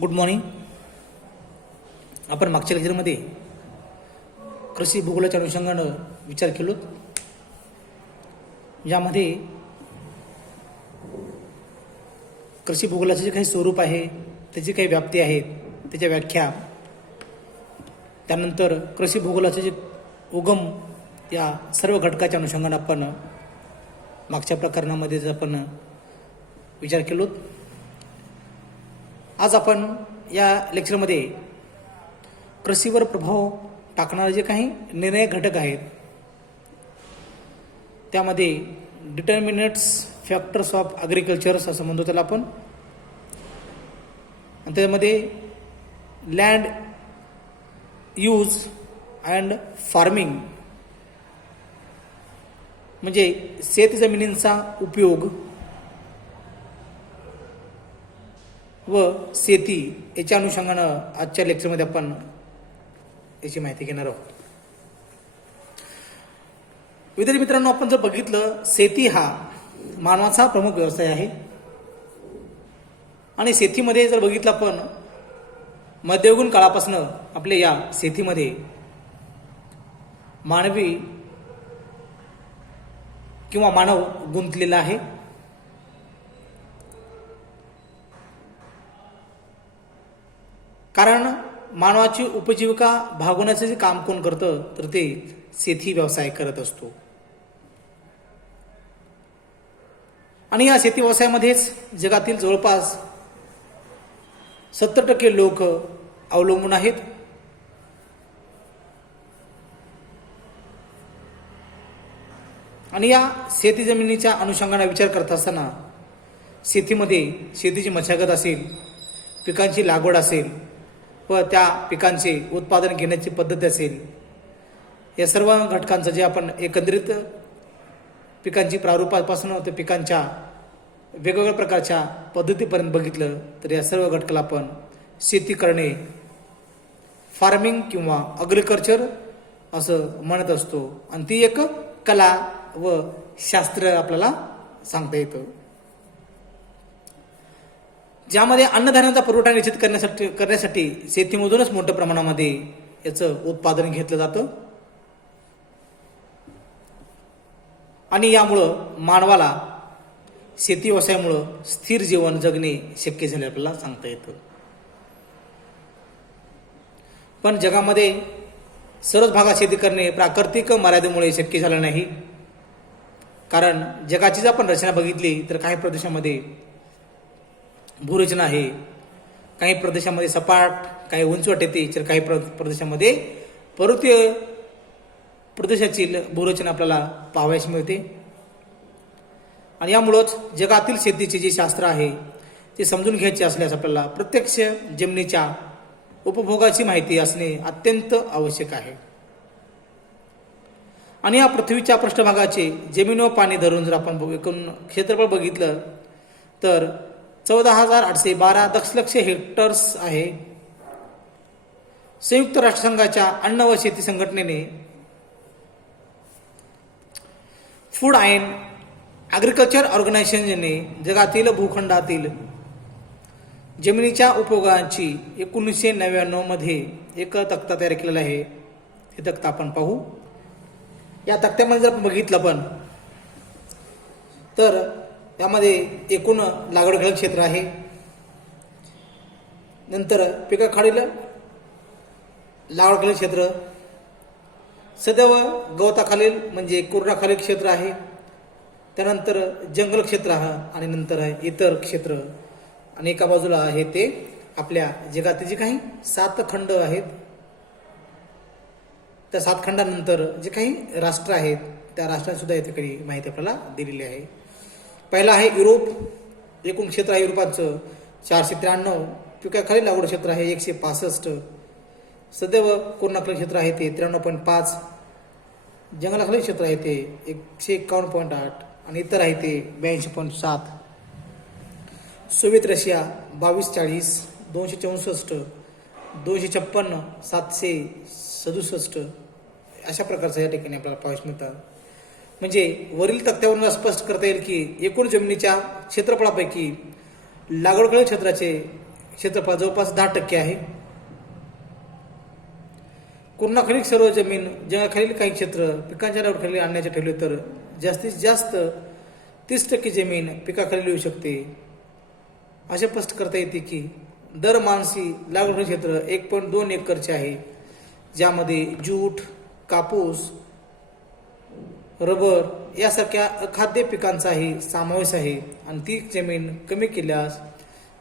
Good morning. आपण मागच्या लेक्चरमध्ये कृषी भूगोलाच्या अनुषंगानं विचार केलो, ज्यामध्ये कृषी भूगोलाचे जे काही स्वरूप आहे, त्याची काही व्याप्ती आहेत, त्याच्या व्याख्या, त्यानंतर कृषी भूगोलाचे जे उगम, या सर्व घटकाच्या अनुषंगानं आपण मागच्या प्रकरणामध्ये आपण विचार केलो. आज आपण या लेक्चरमध्ये कृषीवर प्रभाव टाकणारे जे काही निर्णायक घटक आहेत, त्यामध्ये डिटर्मिनेट्स फॅक्टर्स ऑफ ॲग्रिकल्चर्स असं म्हणतो त्याला आपण. आणि त्यामध्ये लँड यूज अँड फार्मिंग म्हणजे शेतजमिनींचा उपयोग व शेती याच्या अनुषंगानं आजच्या लेक्चरमध्ये आपण याची माहिती घेणार आहोत. विद्यार्थी मित्रांनो, आपण जर बघितलं, शेती हा मानवाचा प्रमुख व्यवसाय आहे. आणि शेतीमध्ये जर बघितलं आपण, मध्ययुगीन काळापासून आपल्या या शेतीमध्ये मानवी किंवा मानव गुंतलेला आहे. कारण मानवाची उपजीविका भागवण्याचं जे काम कोण करतं, तर ते शेती व्यवसाय करत असतो. आणि या शेती व्यवसायामध्येच जगातील जवळपास 70% लोक अवलंबून आहेत. आणि या शेती जमिनीच्या अनुषंगाने विचार करत असताना शेतीमध्ये शेतीची मशागत असेल, पिकांची लागवड असेल व त्या पिकांचे उत्पादन घेण्याची पद्धत असेल, या सर्व घटकांचं जे आपण एकंदरीत पिकांची प्रारूपापासून ते पिकांच्या वेगवेगळ्या प्रकारच्या पद्धतीपर्यंत बघितलं, तर या सर्व घटकाला आपण शेती करणे, फार्मिंग किंवा ॲग्रिकल्चर असं म्हणत असतो. आणि ती एक कला व शास्त्र आपल्याला सांगता येतं, ज्यामध्ये अन्नधान्याचा पुरवठा निश्चित करण्यासाठी शेतीमधूनच मोठ्या प्रमाणामध्ये याचं उत्पादन घेतलं जातं. आणि यामुळं मानवाला शेती व्यवसायामुळं स्थिर जीवन जगणे शक्य झाले आपल्याला सांगता येतं. पण जगामध्ये सर्वच भागात शेती करणे प्राकृतिक मर्यादेमुळे शक्य झालं नाही. कारण जगाची जर आपण रचना बघितली, तर काही प्रदेशामध्ये भूरचना आहे, काही प्रदेशामध्ये सपाट, काही उंचवट येते, तर काही प्रदेशामध्ये पर्वतीय प्रदेशाची भूरचना आपल्याला पाहावयास मिळते. आणि यामुळंच जगातील शेतीचे जे शास्त्र आहे ते समजून घ्यायचे असल्यास आपल्याला प्रत्यक्ष जमिनीच्या उपभोगाची माहिती असणे अत्यंत आवश्यक आहे. आणि या पृथ्वीच्या पृष्ठभागाचे जमीन व पाणी धरून जर आपण एकूण क्षेत्रफळ बघितलं, तर 14,812 दशलक्ष हेक्टर्स आहे. संयुक्त राष्ट्रसंघाच्या अन्न व शेती संघटनेने फूड अँड ॲग्रिकल्चर ऑर्गनायझेशनने जगातील भूखंडातील जमिनीच्या उपयोगाची 1999 मध्ये एक तक्ता तयार केलेला आहे. हे तक्ता आपण पाहू. या तक्त्यामध्ये जर आपण बघितलं पण, तर यामध्ये एकूण लागवड क्षेत्र आहे, नंतर पिकाखालील लागवड क्षेत्र, सदैव गवताखालील म्हणजे कुर्राखालील क्षेत्र आहे, त्यानंतर जंगल क्षेत्र आहे, आणि नंतर आहे इतर क्षेत्र. आणि एका बाजूला आहे ते आपल्या जगातील जे काही 7 खंड आहेत, त्या 7 खंडानंतर जे काही राष्ट्र आहेत, त्या राष्ट्रांसुद्धा या ठिकाणी माहिती आपल्याला दिलेली आहे. पहिला आहे युरोप. एकूण क्षेत्र आहे युरोपाचं 493, पिकाखाली लागवड क्षेत्र आहे 165, सदैव कुर्णाखालील क्षेत्र आहे ते 93.5, जंगलाखालील क्षेत्र आहे ते 151.8, आणि इतर आहे ते 82.7. सोव्हिएत रशिया 2240, 264, 256, 767 अशा प्रकारचं या ठिकाणी आपल्याला पाहायला मिळतात. म्हणजे वरील तक्त्यावरून स्पष्ट करता येईल की एकूण जमिनीच्या क्षेत्रफळापैकी लागवड क्षेत्राचे क्षेत्रफळ जवळपास 10% आहे. कुर्णाखालील सर्व जमीन जगाखालील काही क्षेत्र पिकांच्या लागवडीखाली आणण्याचे ठरले तर जास्तीत जास्त 30% जमीन पिकाखाली येऊ शकते. असे स्पष्ट करता येते की दर माणसी लागवड क्षेत्र 1.2 एकरचे आहे, ज्यामध्ये जूट, कापूस, रबर यासारख्या अखाद्य पिकांचाही समावेश आहे. आणि ती जमीन कमी केल्यास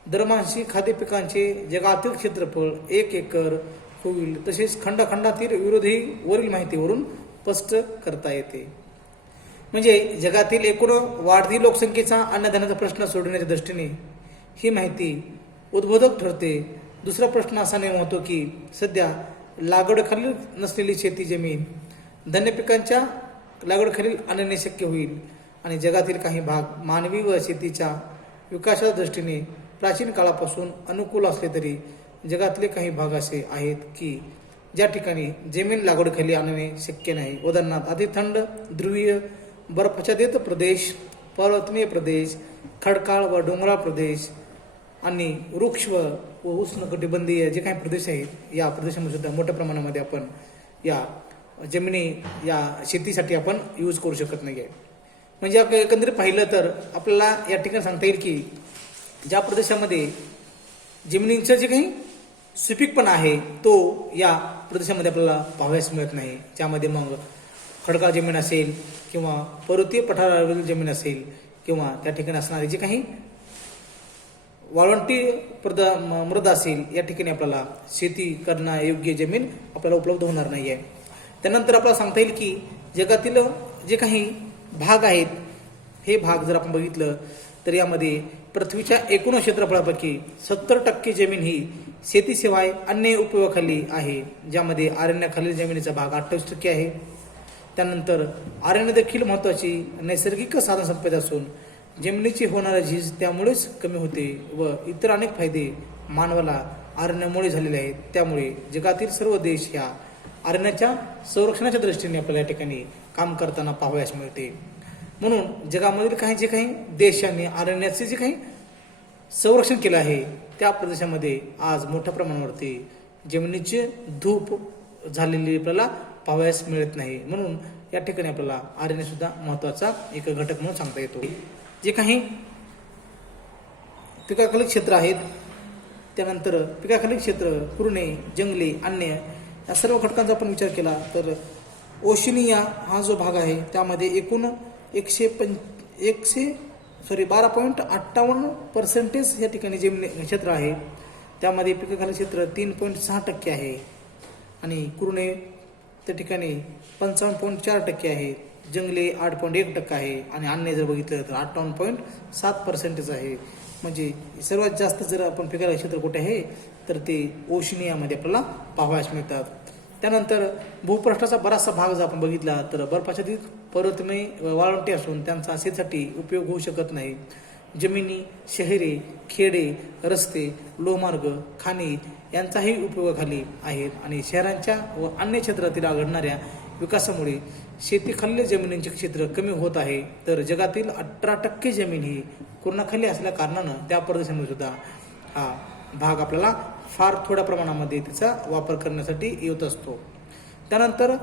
दरमांशी खाद्य पिकांचे जगातील क्षेत्रफळ 1 एकर होईल. तसेच खंडाखंडातील विरोधी वरील माहितीवरून स्पष्ट करता येते. म्हणजे जगातील एकूण वाढती लोकसंख्येचा अन्नधान्याचा प्रश्न सोडवण्याच्या दृष्टीने ही माहिती उद्बोधक ठरते. दुसरा प्रश्न असा निर्माण होतो की सध्या लागवडखालील नसलेली शेती जमीन धान्य पिकांच्या लागवडखालील आणणे शक्य होईल. आणि जगातील काही भाग मानवी व शेतीच्या विकासाच्या दृष्टीने प्राचीन काळापासून अनुकूल असले तरी जगातले काही भाग असे आहेत की ज्या ठिकाणी जमीन लागवडखाली आणणे शक्य नाही. उदाहरणार्थ अतिथंड, ध्रुवीय, बर्फाच्छादित प्रदेश, पर्वतनीय प्रदेश, खडकाळ व डोंगराळ प्रदेश आणि वृक्ष व उष्णकटिबंधीय जे काही प्रदेश आहेत या प्रदेशामध्ये सुद्धा मोठ्या प्रमाणामध्ये आपण या जमिनी या शेतीसाठी आपण यूज करू शकत नाही आहे. म्हणजे एकंदरीत पाहिलं तर आपल्याला या ठिकाणी सांगता येईल की ज्या प्रदेशामध्ये जमिनींचं जे काही सुपीकपणा आहे तो या प्रदेशामध्ये आपल्याला पाहावयास मिळत नाही. ज्यामध्ये मग खडकाळ जमीन असेल किंवा पर्वतीय पठारावरील जमीन असेल किंवा त्या ठिकाणी असणारी जी काही वाळवंटी मृदा असेल या ठिकाणी आपल्याला शेती करण्यायोग्य जमीन आपल्याला उपलब्ध होणार नाही आहे. त्यानंतर आपल्याला सांगता येईल की जगातील जे काही भाग आहेत हे भाग जर आपण बघितलं तर यामध्ये पृथ्वीच्या एकूण क्षेत्रफळापैकी 70% जमीन ही शेतीशिवाय अन्य उपयोगाखाली आहे, ज्यामध्ये अरण्याखालील जमिनीचा भाग 28% आहे. त्यानंतर अरण्य देखील महत्त्वाची नैसर्गिक साधनसंपदा असून जमिनीची होणारा झीज त्यामुळेच कमी होते व इतर अनेक फायदे मानवाला अरण्यामुळे झालेले आहेत. त्यामुळे जगातील सर्व देश ह्या अरण्याच्या संरक्षणाच्या दृष्टीने आपल्याला या ठिकाणी काम करताना पाहावयास मिळते. म्हणून जगामधील जे काही देशांनी अरण्याचे जे काही संरक्षण केलं आहे त्या प्रदेशामध्ये आज मोठ्या प्रमाणावरती जमिनीची धूप झालेली आपल्याला पाहावयास मिळत नाही. म्हणून या ठिकाणी आपल्याला अरण्य सुद्धा महत्त्वाचा एक घटक म्हणून सांगता येतो. जे काही पिकाखालील क्षेत्र आहेत त्यानंतर पिकाखालील क्षेत्र, कुरणे, जंगले, अन्य या सर्व घटकांचा आपण विचार केला तर ओशिनिया हा जो भाग आहे त्यामध्ये एकूण 12.58% या ठिकाणी जमीन क्षेत्र आहे. त्यामध्ये पिकाखालील क्षेत्र 3.6% आहे आणि कुरणे त्या ठिकाणी 55.4% आहे. जंगले 8.1% आहे आणि अन्य जर बघितलं तर 58.7% आहे. म्हणजे सर्वात जास्त जर आपण पिकाखालील क्षेत्र कुठे आहे तर ते ओशिनियामध्ये आपल्याला पाहावयास मिळतात. त्यानंतर भूपृष्ठाचा बराचसा भाग जर आपण बघितला तर बर्फाच्छादित पर्वतमय वाळवंटे असून त्यांचा शेतीसाठी उपयोग होऊ शकत नाही. जमिनी, शहरे, खेडे, रस्ते, लोहमार्ग, खाणी यांचाही उपयोगाखाली आहेत आणि शहरांच्या व अन्य क्षेत्रातील घडणाऱ्या विकासामुळे शेतीखालील जमिनींचे क्षेत्र कमी होत आहे. तर जगातील 18% जमीन ही कुर्णाखाली असल्या कारणानं त्या प्रदेशामध्ये सुद्धा हा भाग आपल्याला फार थोड्या प्रमाणामध्ये त्याचा वापर करण्यासाठी येत असतो. त्यानंतर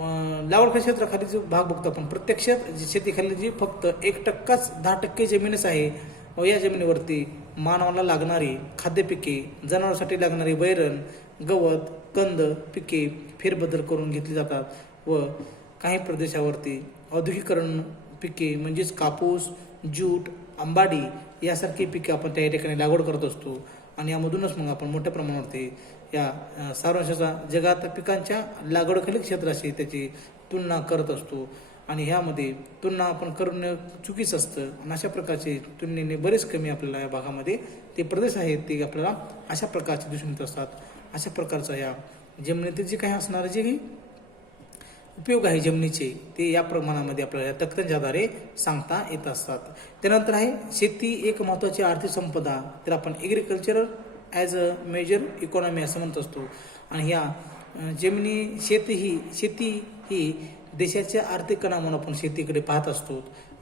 लागवड क्षेत्राखाली जो भाग बघतो आपण प्रत्यक्षात शेतीखाली जी फक्त 1%च 10% जमीनच आहे व या जमिनीवरती मानवाला लागणारी खाद्यपिके, जनावरांसाठी लागणारी वैरण, गवत, कंद पिके फेरबदल करून घेतली जातात व काही प्रदेशावरती औद्योगिकरण पिके म्हणजेच कापूस, जूट, आंबाडी यासारखी पिके आपण त्या ठिकाणी लागवड करत असतो आणि यामधूनच मग आपण मोठ्या प्रमाणावरती या सारांशाचा जगात पिकांच्या लागवडखालील क्षेत्राशी त्याची तुलना करत असतो आणि ह्यामध्ये तुलना आपण करणं चुकीचं असतं आणि अशा प्रकारचे तुलनेने बरेच कमी आपल्याला या भागामध्ये ते प्रदेश आहेत ते आपल्याला अशा प्रकारचे दिसून येत असतात. अशा प्रकारचा या जमिनीतील जे काही असणारे जे काही उपयोग आहे जमिनीचे ते या प्रमाणामध्ये आपल्याला तक्त्यांच्या आधारे सांगता येत असतात. त्यानंतर आहे शेती एक महत्त्वाची आर्थिक संपदा, तर आपण agriculture as a major economy असं म्हणत असतो आणि ह्या शेती ही देशाच्या आर्थिक कणा म्हणून आपण शेतीकडे पाहत असतो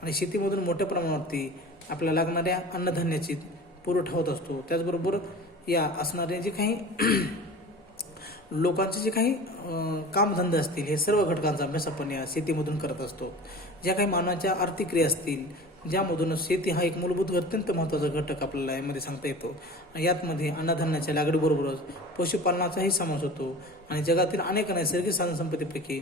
आणि शेतीमधून मोठ्या प्रमाणावरती आपल्याला लागणाऱ्या अन्नधान्याची पुरवठा होत असतो. त्याचबरोबर या असणारे जे काही लोकांचे जे काही कामधंदे असतील हे सर्व घटकांचा अभ्यास आपण या शेतीमधून करत असतो. ज्या काही मानवाच्या आर्थिक क्रिया असतील ज्यामधूनच शेती हा एक मूलभूत अत्यंत महत्त्वाचा घटक आपल्याला यामध्ये सांगता येतो. यातमध्ये अन्नधान्याच्या लागवडीबरोबरच पशुपालनाचाही समावेश होतो आणि जगातील अनेक नैसर्गिक साधनसंपत्तीपैकी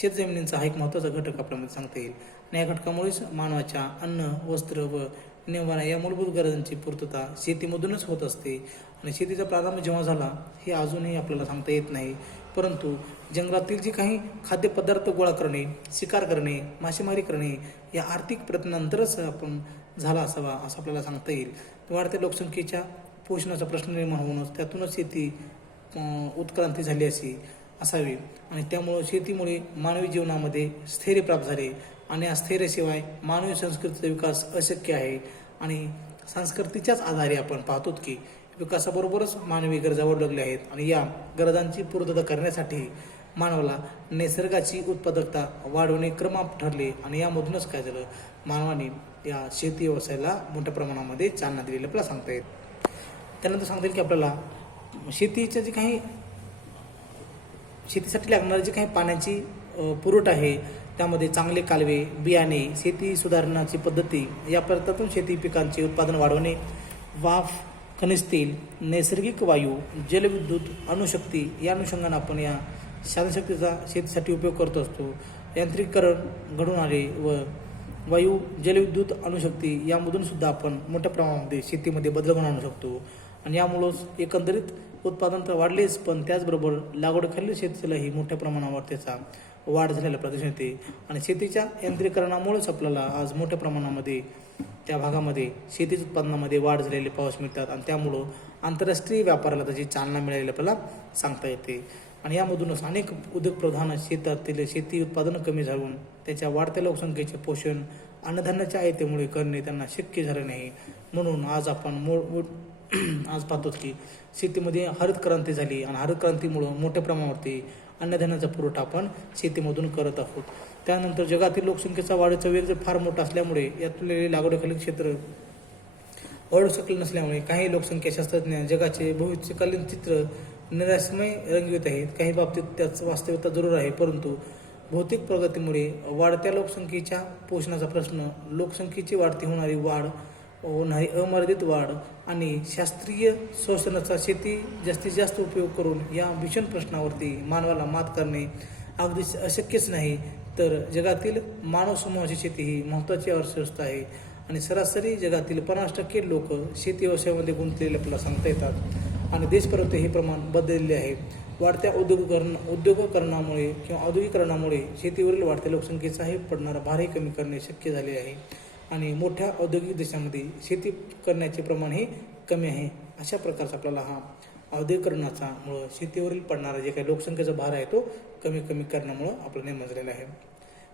शेतजमिनींचा हा एक महत्त्वाचा घटक आपल्यामध्ये सांगता येईल. आणि या घटकामुळेच मानवाच्या अन्न, वस्त्र व निवारा या मूलभूत गरजांची पूर्तता शेतीमधूनच होत असते. आणि शेतीचा प्रारंभ जेव्हा झाला हे अजूनही आपल्याला सांगता येत नाही, परंतु जंगलातील जे काही खाद्यपदार्थ गोळा करणे, शिकार करणे, मासेमारी करणे या आर्थिक प्रयत्नानंतरच आपण झाला असावा असं आपल्याला सांगता येईल. वाढत्या लोकसंख्येच्या पोषणाचा प्रश्न निर्माण होऊनच त्यातूनच शेती उत्क्रांती झाली असावी आणि त्यामुळं शेतीमुळे मानवी जीवनामध्ये स्थैर्य प्राप्त झाले आणि या स्थैर्याशिवाय मानवी संस्कृतीचा विकास अशक्य आहे. आणि संस्कृतीच्याच आधारे आपण पाहतो की विकासाबरोबरच मानवी गरजा वाढू आहेत आणि या गरजांची पूर्तता करण्यासाठी मानवाला निसर्गाची उत्पादकता वाढवणे क्रमाप ठरले आणि यामधूनच काय झालं, मानवाने या शेती व्यवसायाला मोठ्या प्रमाणामध्ये चालना दिलेली आपल्याला सांगता येईल. त्यानंतर सांगता येईल की आपल्याला शेतीचं जे काही शेतीसाठी लागणारे जे काही पाण्याची पुरवठा आहे त्यामध्ये चांगले कालवे, बियाणे, शेती सुधारणाची पद्धती या प्रयत्नातून शेती पिकांचे उत्पादन वाढवणे, वाफ, खनिज तेल, नैसर्गिक वायू, जलविद्युत, अणुशक्ती या अनुषंगाने आपण या साधनशक्तीचा शेतीसाठी उपयोग करत असतो. यांत्रिकीकरण घडून आले व वायू, जलविद्युत, अणुशक्ती यामधून सुद्धा आपण मोठ्या प्रमाणामध्ये शेतीमध्ये बदल घडवून आणू शकतो. आणि यामुळंच एकंदरीत उत्पादन तर वाढलेच, पण त्याचबरोबर लागवडीखालील शेतीलाही मोठ्या प्रमाणावर त्याचा वाढ झालेला प्रदर्शन येते. आणि शेतीच्या यंत्रीकरणामुळेच आपल्याला आज मोठ्या प्रमाणामध्ये त्या भागामध्ये शेतीच्या उत्पादनामध्ये वाढ झालेले पाऊस मिळतात आणि त्यामुळं आंतरराष्ट्रीय व्यापाराला त्याची चालना मिळालेली आपल्याला सांगता येते. आणि यामधूनच अनेक उद्योगप्रधान शेतातील शेती उत्पादन कमी झालून त्याच्या वाढत्या लोकसंख्येचे पोषण अन्नधान्याच्या आयतेमुळे करणे त्यांना शक्य झाले नाही. म्हणून आज आपण आज पाहतो की शेतीमध्ये हरित क्रांती झाली आणि हरित क्रांतीमुळं मोठ्या प्रमाणावरती अन्नधान्याचा पुरवठा आपण शेतीमधून करत आहोत. त्यानंतर जगातील लोकसंख्येचा वाढीचा वेग जर फार मोठा असल्यामुळे यातले लागवडीखालील क्षेत्र वाढू शकले नसल्यामुळे काही लोकसंख्या शास्त्रज्ञ जगाचे भविष्यकालीन चित्र निराशमय रंगवित आहेत. काही बाबतीत त्याच वास्तविकता जरूर आहे, परंतु भौतिक प्रगतीमुळे वाढत्या लोकसंख्येच्या पोषणाचा प्रश्न, लोकसंख्येची वाढती होणारी वाढ, होणारी अमर्यादित वाढ आणि शास्त्रीय शोषणाचा शेती जास्तीत जास्त उपयोग करून या भीषण प्रश्नावरती मानवाला मात करणे अगदी अशक्यच नाही. तर जगातील मानव समूहाची शेती ही महत्त्वाची अर्थव्यवस्था आहे आणि सरासरी जगातील 50% लोक शेती व्यवसायामध्ये गुंतलेले आपल्याला सांगता येतात. आणि देशपर्यंत हे प्रमाण बदलले आहे. वाढत्या उद्योगीकरणामुळे किंवा औद्योगिकरणामुळे शेतीवरील वाढत्या लोकसंख्येचाही पडणारा भारही कमी करणे शक्य झाले आहे आणि मोठ्या औद्योगिक देशांमध्ये शेती करण्याचे प्रमाण हे कमी आहे. अशा प्रकारचा आपल्याला हा औद्योगिकरणाचा मुळे शेतीवरील पडणारा जे काही लोकसंख्येचा भार आहे तो कमी करण्यामुळं आपल्याला निर्माण झालेला आहे.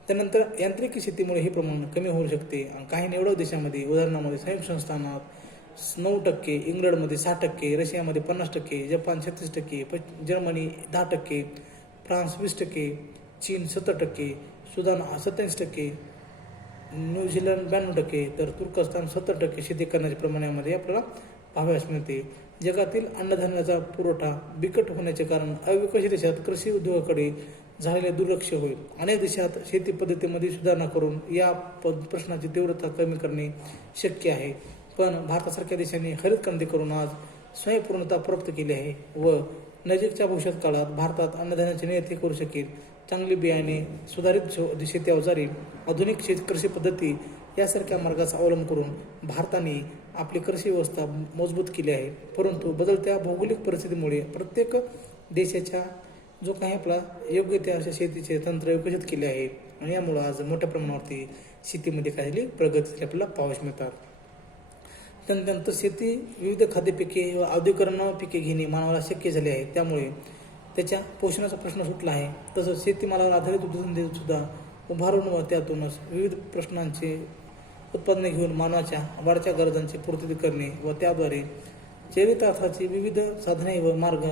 त्यानंतर यांत्रिक शेतीमुळे हे प्रमाण कमी होऊ शकते आणि काही निवडक देशांमध्ये उदाहरणामध्ये संयुक्त संस्थानात 9%, इंग्लंडमध्ये 6%, रशियामध्ये 50%, जपान 36%, जर्मनी 10%, फ्रान्स 20%, चीन 70%, सुदान 27%, न्यूझीलंड 92%, तर तुर्कस्तान 70% शेती करण्याच्या प्रमाणामध्ये आपल्याला पाहावयास मिळते. जगातील अन्नधान्याचा पुरवठा बिकट होण्याचे कारण अविकसित देशात कृषी उद्योगाकडे झालेले दुर्लक्ष होईल. अनेक देशात शेती पद्धतीमध्ये सुधारणा करून या प्रश्नाची तीव्रता कमी करणे शक्य आहे, पण भारतासारख्या देशांनी हरित क्रांती करून आज स्वयंपूर्णता प्राप्त केली आहे व नजीकच्या भविष्यात काळात भारतात अन्नधान्याची निर्यात करू शकेल. चांगली बियाणे, सुधारित शेती अवजारे, आधुनिक कृषी पद्धती यासारख्या मार्गाचा अवलंब करून भारताने आपली कृषी व्यवस्था मजबूत केली आहे. परंतु बदलत्या भौगोलिक परिस्थितीमुळे प्रत्येक देशाच्या जो काही आपला योग्य त्या अशा शेतीचे तंत्र विकसित केले आहे आणि यामुळं आज मोठ्या प्रमाणावरती शेतीमध्ये काही प्रगती आपल्याला पाहावयास मिळतात. त्यानंतर शेती विविध खाद्यपिके व औद्योगिकरण पिके घेणे मानवाला शक्य झाले आहे, त्यामुळे त्याच्या पोषणाचा प्रश्न सुटला आहे. तसंच शेतीमालावर आधारित उद्योगधंदे सुद्धा उभारून व त्यातूनच विविध प्रश्नांचे उत्पादने घेऊन मानवाच्या वाढत्या गरजांची पूर्तता करणे व त्याद्वारे जैविक विविध साधने व मार्ग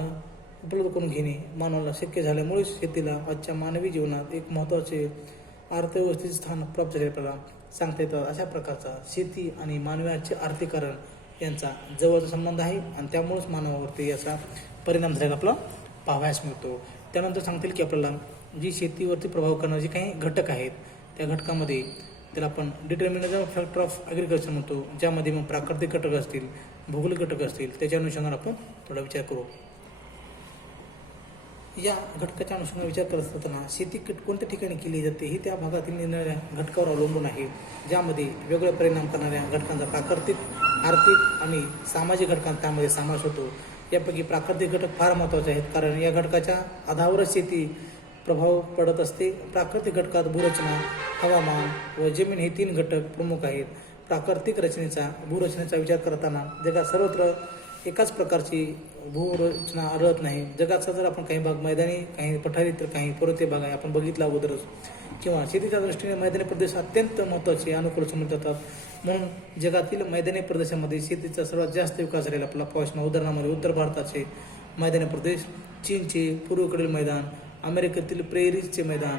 उपलब्ध करून घेणे मानवाला शक्य झाल्यामुळे शेतीला आजच्या मानवी जीवनात एक महत्त्वाचे अर्थव्यवस्थेचे स्थान प्राप्त झाले आपल्याला सांगता येतात. अशा प्रकारचा शेती आणि मानवाचे आर्थिकरण यांचा जवळचा संबंध आहे आणि त्यामुळेच मानवावरती याचा परिणाम झालेला आपला पाहावयास मिळतो. त्यानंतर सांगतील की आपल्याला जी शेतीवरती प्रभाव करणारे जे काही घटक आहेत त्या घटकामध्ये त्याला आपण डिटर्मिनिझम फॅक्टर ऑफ ॲग्रिकल्चर म्हणतो, ज्यामध्ये मग प्राकृतिक घटक असतील, भौगोलिक घटक असतील, त्याच्या अनुषंगाने आपण थोडा विचार करू. या घटकाच्या अनुषंगाने विचार करत असताना शेती कोणत्या ठिकाणी केली जाते ही त्या भागातील निरनिराळ्या घटकावर अवलंबून आहे, ज्यामध्ये वेगळे परिणाम करणाऱ्या घटकांचा प्राकृतिक, आर्थिक आणि सामाजिक घटकांचा त्यामध्ये समावेश होतो. यापैकी प्राकृतिक घटक फार महत्त्वाचे आहेत, कारण या घटकाच्या आधारावरच शेती प्रभाव पडत असते. प्राकृतिक घटकात भूरचना, हवामान व जमीन हे 3 घटक प्रमुख आहेत. प्राकृतिक भूरचनेचा विचार करताना जगात सर्वत्र एकाच प्रकारची भूरचना आढळत नाही. जगाचा जर आपण काही भाग मैदानी, काही पठारी, तर काही पर्वतीय भाग आहे आपण बघितला अगोदरच. किंवा शेतीच्या दृष्टीने मैदानी प्रदेश अत्यंत महत्त्वाचे अनुकूल समजले जातात. म्हणून जगातील मैदानी प्रदेशामध्ये शेतीचा सर्वात जास्त विकास झालेला आपला पाऊस. उदाहरणामध्ये उत्तर भारताचे मैदानी प्रदेश, चीनचे पूर्वेकडील मैदान, अमेरिकेतील प्रेरीजचे मैदान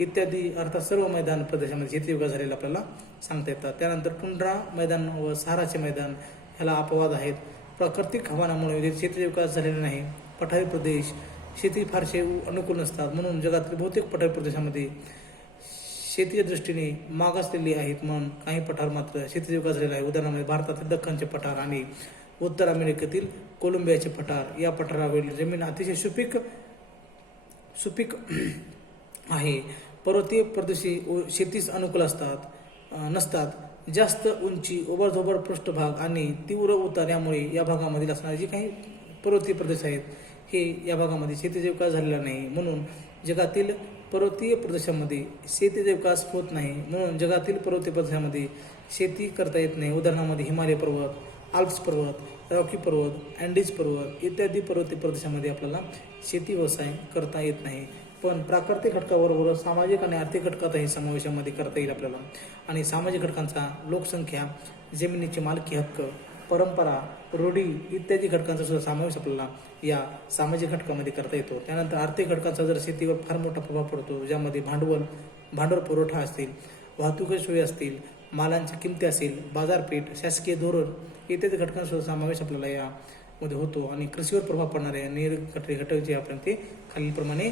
इत्यादी अर्थात सर्व मैदान प्रदेशामध्ये शेती विकास झालेला आपल्याला सांगता येतात. त्यानंतर टुंड्रा मैदान व सहाराचे मैदान ह्याला अपवाद आहेत. प्राकृतिक हवामानामुळे शेतीचा विकास झालेला नाही. पठारी प्रदेश शेती फारसे अनुकूल नसतात, म्हणून जगातील बहुतेक पठारी प्रदेशामध्ये शेतीच्या दृष्टीने मागासलेली आहेत. म्हणून काही पठार मात्र शेतीचा विकास झालेला आहे. उदाहरणामध्ये भारतातील दख्खनचे पठार आणि उत्तर अमेरिकेतील कोलंबियाचे पठार. या पठारावरील जमीन अतिशय सुपीक आहे. पर्वतीय प्रदेशी शेतीस अनुकूल नसतात. जास्त उंची, ओबडधोबड पृष्ठभाग आणि तीव्र उतार यामुळे या भागामधील असणारे जे काही पर्वतीय प्रदेश आहेत हे या भागामध्ये शेतीचा विकास झालेला नाही. म्हणून जगातील पर्वतीय प्रदेशामध्ये शेतीचा विकास होत नाही. म्हणून जगातील पर्वतीय प्रदेशामध्ये शेती करता येत नाही. उदाहरणामध्ये हिमालय पर्वत, आल्प्स पर्वत, रॉकी पर्वत, अँडीज पर्वत इत्यादी पर्वतीय प्रदेशामध्ये आपल्याला शेती व्यवसाय करता येत नाही. पण प्राकृतिक घटकाबरोबर सामाजिक आणि आर्थिक घटकाचाही समावेशामध्ये करता येईल आपल्याला. आणि सामाजिक घटकांचा लोकसंख्या, जमिनीचे मालकी हक्क, परंपरा, रूढी इत्यादी घटकांचा सुद्धा समावेश आपल्याला या सामाजिक घटकामध्ये करता येतो. त्यानंतर आर्थिक घटकांचा जर शेतीवर फार मोठा प्रभाव पडतो, ज्यामध्ये भांडवल पुरवठा असतील, वाहतूक सोयी असतील, मालांची किमती असेल, बाजारपेठ, शासकीय धोरण इत्यादी घटकांचा समावेश आपल्याला यामध्ये होतो. आणि कृषीवर प्रभाव पडणारे घटक जे आपण ते खालीलप्रमाणे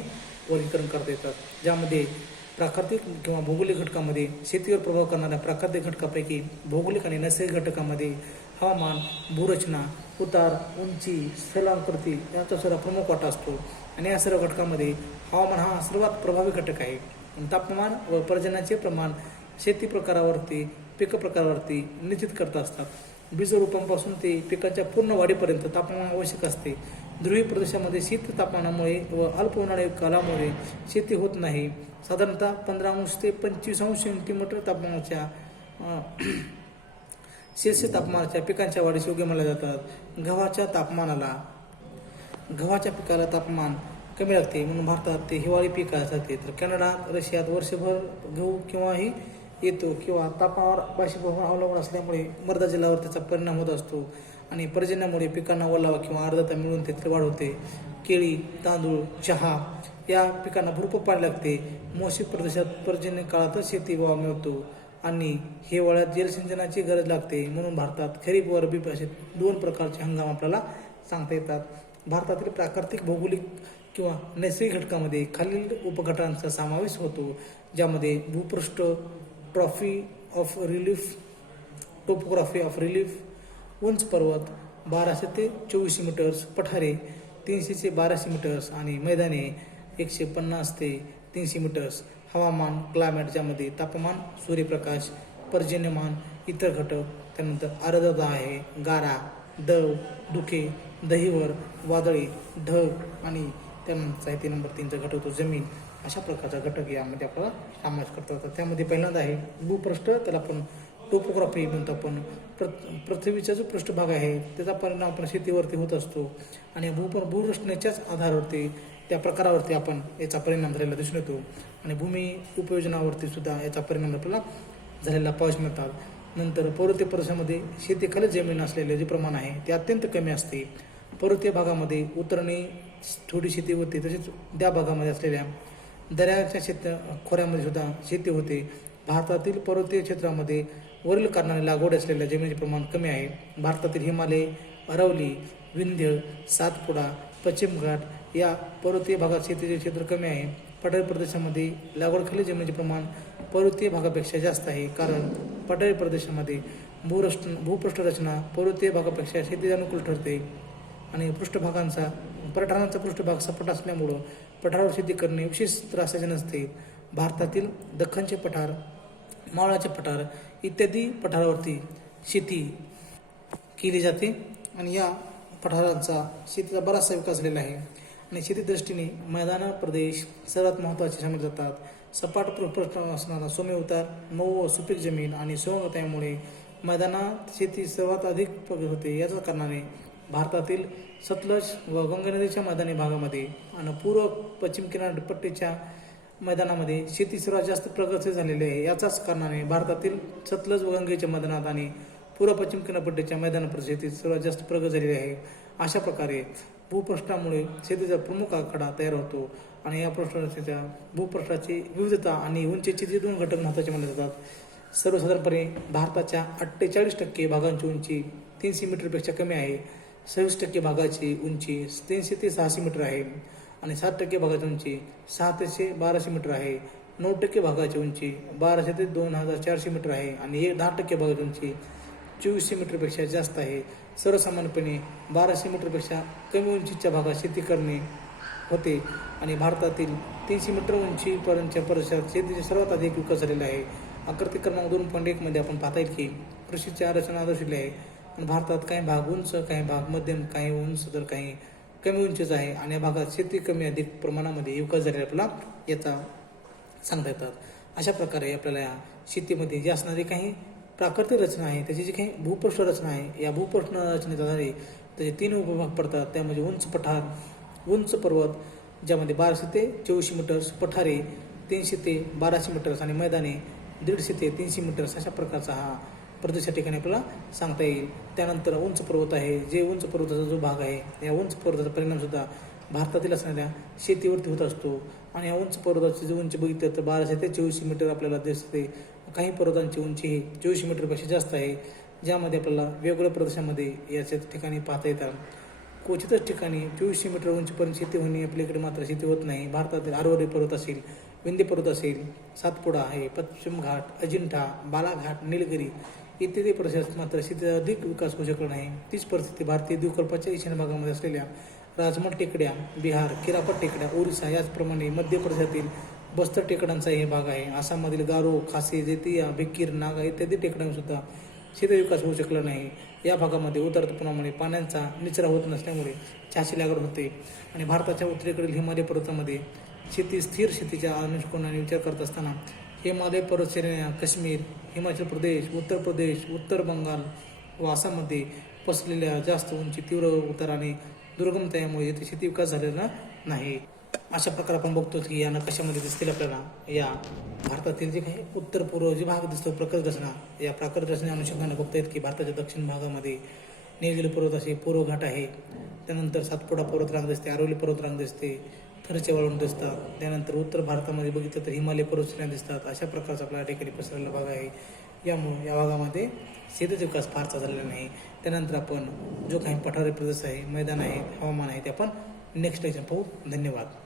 वर्गीकरण करता येतात, ज्यामध्ये प्राकृतिक किंवा भौगोलिक घटकामध्ये शेतीवर प्रभाव करणाऱ्या प्राकृतिक घटकापैकी भौगोलिक आणि नैसर्गिक घटकामध्ये हवामान, भूरचना, उतार, उंची, स्थलाकृती याचा सर्व प्रमुख वाटा असतो. आणि या सर्व घटकामध्ये हवामान हा सर्वात प्रभावी घटक आहे. तापमान व पर्जन्याचे प्रमाण शेती प्रकारावरती, पीक प्रकारावरती निश्चित करत असतात. बीजरोपांपासून ते पिकाच्या पूर्ण वाढीपर्यंत तापमान आवश्यक असते. ध्रुवीय प्रदेशामध्ये शीत तापमानामुळे व अल्प उन्हाळी कालामुळे शेती होत नाही. साधारणतः 15 ते 25 सेंटीमीटर तापमानाच्या सेल्सिअस तापमानाच्या पिकांच्या वाढीस योग्य मानले जातात. गव्हाच्या पिकाला तापमान कमी लागते, म्हणून भारतात ते हिवाळी पीक जाते. तर कॅनडात, रशियात वर्षभर गहू केव्हाही येतो किंवा तापमानावर बाष्पीभवन अवलंबून असल्यामुळे मर्दा जलावर त्याचा परिणाम होत असतो. आणि पर्जन्यामुळे पिकांना ओलावा किंवा आर्द्रता मिळून त्याची वाढ होते. केळी, तांदूळ, चहा या पिकांना भरपूर पाणी लागते. मोसमी प्रदेशात पर्जन्य काळातच शेती व्हावा मिळतो आणि हिवाळ्यात जलसिंचनाची गरज लागते. म्हणून भारतात खरीप व रब्बी असे 2 प्रकारचे हंगाम आपल्याला सांगता येतात. भारतातील प्राकृतिक, भौगोलिक किंवा नैसर्गिक घटकामध्ये खालील उपघटकांचा समावेश होतो, ज्यामध्ये भूपृष्ठ, टोपोग्राफी ऑफ रिलीफ, उंच पर्वत 1200 ते 2400 मीटर्स, पठारे 300 ते 1200 मीटर्स आणि मैदाने 150 ते 300 मीटर्स. हवामान, क्लायमेट, ज्यामध्ये तापमान, सूर्यप्रकाश, पर्जन्यमान, इतर घटक. त्यानंतर आर्द्रता आहे, गारा, दव, धुके, दहिवर, वादळी, ढग आणि त्यानंतर आहे 3 नंबर 3चा घटक होतो जमीन. अशा प्रकारचा घटक यामध्ये आपल्याला समावेश करता येतात. त्यामध्ये पहिल्यांदा आहे भूपृष्ठ, त्याला आपण टोपोग्राफी म्हणतो. आपण पृथ्वीचा जो पृष्ठभाग आहे त्याचा परिणाम आपण शेतीवरती होत असतो आणि भूरचनेच्याच आधारावरती, त्या प्रकारावरती आपण याचा परिणाम झालेला दिसून येतो. आणि भूमी उपयोजनावरती सुद्धा याचा परिणाम आपल्याला झालेला पाऊस मिळतात. नंतर पर्वतीय प्रदेशामध्ये शेतीखाली जमीन असलेले जे प्रमाण आहे ते अत्यंत कमी असते. पर्वतीय भागामध्ये उतरणे थोडी शेती होते, तसेच त्या भागामध्ये असलेल्या दऱ्याच्या खोऱ्यामध्ये सुद्धा शेती होते. भारतातील पर्वतीय क्षेत्रामध्ये वरील कारणाने लागवड असलेल्या जमिनीचे प्रमाण कमी आहे. भारतातील हिमालय, अरावली, विंध्य, सातपुडा, पश्चिम घाट या पर्वतीय भागात शेतीचे क्षेत्र कमी आहे. पठारी प्रदेशामध्ये लागवडखालील जमिनीचे प्रमाण पर्वतीय भागापेक्षा जास्त आहे, कारण पठारी प्रदेशामध्ये भूपृष्ठ रचना पर्वतीय भागापेक्षा शेतीला अनुकूल ठरते आणि पठारांचा पृष्ठभाग सपाट असल्यामुळं पठारावर शेती करणे विशेष त्रासाचे नसते. भारतातील दख्खनचे पठार, मावळाचे पठार इत्यादी पठारावरती शेती केली जाते आणि या पठारांचा शेतीचा बराचसा विकास झालेला आहे. आणि शेती दृष्टीने मैदाना प्रदेश सर्वात महत्त्वाचे समजले जातात. सपाट पृष्ठ असणारा सौम्य उतार, मऊ व सुपीक जमीन आणि सुसंगततेमुळे मैदानात शेती सर्वात अधिक प्रगत होते. याच कारणाने भारतातील सतलज व गंगा नदीच्या मैदानी भागामध्ये आणि पूर्व पश्चिम किनारपट्टीच्या मैदानामध्ये शेती सर्वात जास्त प्रगत झालेली आहे. याचाच कारणाने भारतातील सतलज व गंगेच्या मैदानात आणि पूर्व पश्चिम किनारपट्टीच्या मैदानावर शेती सर्वात जास्त प्रगत झालेली आहे. अशा प्रकारे भूपृष्ठामुळे शेतीचा प्रमुख आकडा तयार होतो आणि या भूपृष्ठाची विविधता आणि उंचीचे जे दोन घटक महत्त्वाचे मानले जातात. सर्वसाधारणपणे भारताच्या 48% भागांची उंची 300 मीटरपेक्षा कमी आहे. 26% भागाची उंची 300 ते 600 मीटर आहे आणि 7% भागाची उंची 600 ते 1200 मीटर आहे. 9% भागाची उंची 1200 ते 2400 मीटर आहे आणि 10% भागाची उंची 2400 मीटरपेक्षा जास्त आहे. सर्वसामान्यपणे 1200 मीटरपेक्षा कमी उंचीच्या भागात शेती करणे होते आणि भारतातील 300 मीटर उंचीपर्यंतच्या परिसरात शेतीचे सर्वात अधिक विकास झालेला आहे. आकृती क्रमांक 2.1 मध्ये आपण पाहता येईल की कृषीच्या रचना दर्शवली आहे आणि भारतात काही भाग उंच, काही भाग मध्यम, काही उंच तर काही कमी उंचीचा आहे आणि या भागात शेती कमी अधिक प्रमाणामध्ये विकास झालेला आपल्याला याचा सांगता येतात. अशा प्रकारे आपल्याला या शेतीमध्ये जी असणारी काही प्राकृतिक रचना आहे, त्याची जी काही भूपृष्ठ रचना आहे, या भूपृष्ठ रचनेच्या आधारे त्याचे 3 उपभाग पडतात. त्यामध्ये उंच पठार, उंच पर्वत ज्यामध्ये 1200 ते 2400 मीटर्स, पठारे 300 ते 1200 मीटर्स आणि मैदाने 150 ते 300 मीटर्स अशा प्रकारचा हा प्रदेश या ठिकाणी आपल्याला सांगता येईल. त्यानंतर उंच पर्वत आहे, जे उंच पर्वताचा जो भाग आहे, या उंच पर्वताचा परिणामसुद्धा भारतातील असणाऱ्या शेतीवरती होत असतो आणि या उंच पर्वताची जी उंची बघितलं तर 1200 ते 2400 मीटर आपल्याला दिसते. काही पर्वतांची उंची ही 2400 मीटरपेक्षा जास्त आहे, ज्यामध्ये आपल्याला वेगवेगळ्या प्रदेशामध्ये याच्या ठिकाणी पाहता येतात. क्वचितच ठिकाणी 2400 मीटर उंचीपर्यंत शेती होणे, आपल्याकडे मात्र शेती होत नाही. भारतातील आरवली पर्वत असेल, विंध्य पर्वत असेल, सातपुडा आहे, पश्चिम घाट, अजिंठा, बालाघाट, निलगिरी इत्यादी प्रदेशात मात्र शेतीचा अधिक विकास होऊ शकला नाही. तीच परिस्थिती भारतीय द्वीपकल्पाच्या ईशान्य भागामध्ये असलेल्या राजमल टेकड्या, बिहार, किरापत टेकड्या, ओरिसा याचप्रमाणे मध्य प्रदेशातील बस्तर टेकड्यांचा हे भाग आहे. आसाममधील गारो, खासी, जेतिया, बेकीर, नागा इत्यादी टेकड्यांसुद्धा शेती विकास होऊ शकला नाही. या भागामध्ये उतारप्रमाणे पाण्याचा निचरा होत नसल्यामुळे चहाची लागवड होते आणि भारताच्या उत्तरेकडील हिमालय पर्वतामध्ये स्थिर शेतीच्या दृष्टिकोनाने विचार करत असताना हिमालय पर्वतश्रेण्या, काश्मीर, हिमाचल प्रदेश, उत्तर प्रदेश, उत्तर बंगाल व आसाममध्ये पसरलेल्या जास्त उंची, तीव्र उतार आणि दुर्गमतामुळे येथे शेती विकास झालेला नाही. अशा प्रकारे आपण बघतो की या नकाशामध्ये दिसतील आपल्याला या भारतातील जे काही उत्तर पूर्व जे भाग दिसतो प्राकृतिक रचना, या प्राकृतिक रचने अनुषंगाने बघता येत की भारताच्या दक्षिण भागामध्ये निलगिरी पर्वत असे पूर्व घाट आहे. त्यानंतर सातपुडा पर्वतरांग दिसते, आरवली पर्वतरांग दिसते, थरचे वळण दिसतात. त्यानंतर उत्तर भारतामध्ये बघितलं तर हिमालय पर्वतश्रेण्या दिसतात. अशा प्रकारचा आपल्या ठिकाणी पसरलेला भाग आहे. यामुळे या भागामध्ये शेतीचा विकास फारसा झालेला नाही. त्यानंतर आपण जो काही पठारी प्रदेश आहे, मैदान आहे, हवामान आहे ते आपण नेक्स्ट लेक्चर पाहू. धन्यवाद.